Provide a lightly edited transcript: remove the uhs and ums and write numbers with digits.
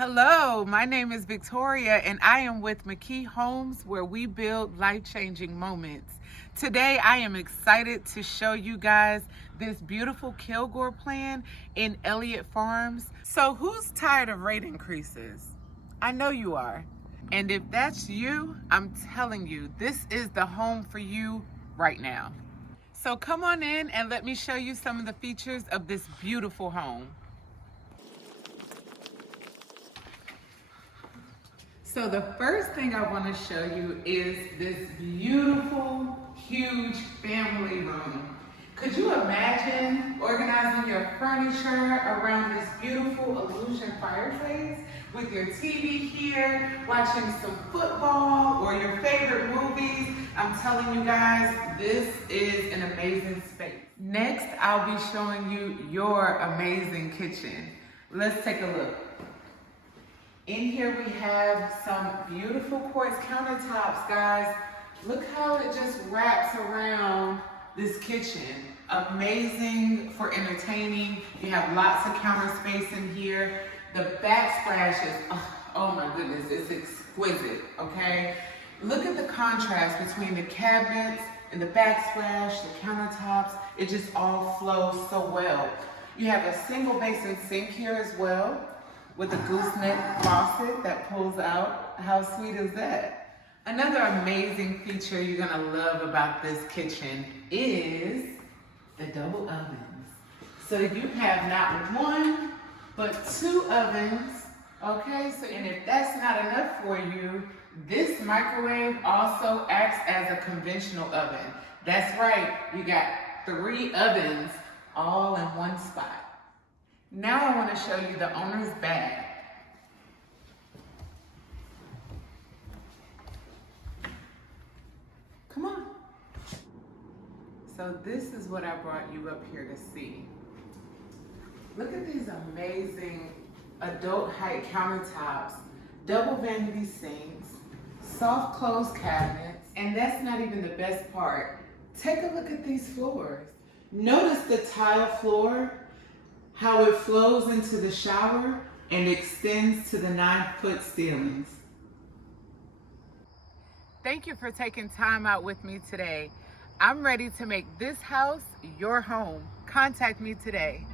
Hello, my name is Victoria and I am with McKee Homes, where we build life-changing moments. Today I am excited to show you guys this beautiful Kilgore plan in Elliot Farms. So who's tired of rate increases? I know you are. And if that's you, I'm telling you, this is the home for you right now. So come on in and let me show you some of the features of this beautiful home. So the first thing I want to show you is this beautiful, huge family room. Could you imagine organizing your furniture around this beautiful illusion fireplace with your TV here, watching some football or your favorite movies? I'm telling you guys, this is an amazing space. Next, I'll be showing you your amazing kitchen. Let's take a look. In here we have some beautiful quartz countertops, guys. Look how it just wraps around this kitchen. Amazing for entertaining. You have lots of counter space in here. The backsplash is, oh my goodness, it's exquisite, okay? Look at the contrast between the cabinets and the backsplash, the countertops. It just all flows so well. You have a single basin sink here as well, with a gooseneck faucet that pulls out. How sweet is that? Another amazing feature you're gonna love about this kitchen is the double ovens. So you have not one, but two ovens, okay? So, and if that's not enough for you, this microwave also acts as a conventional oven. That's right, you got 3 ovens all in one spot. Now I want to show you the owner's bag. Come on. So this is what I brought you up here to see. Look at these amazing adult height countertops, double vanity sinks, soft close cabinets, and that's not even the best part. Take a look at these floors. Notice the tile floor, how it flows into the shower and extends to the 9-foot ceilings. Thank you for taking time out with me today. I'm ready to make this house your home. Contact me today.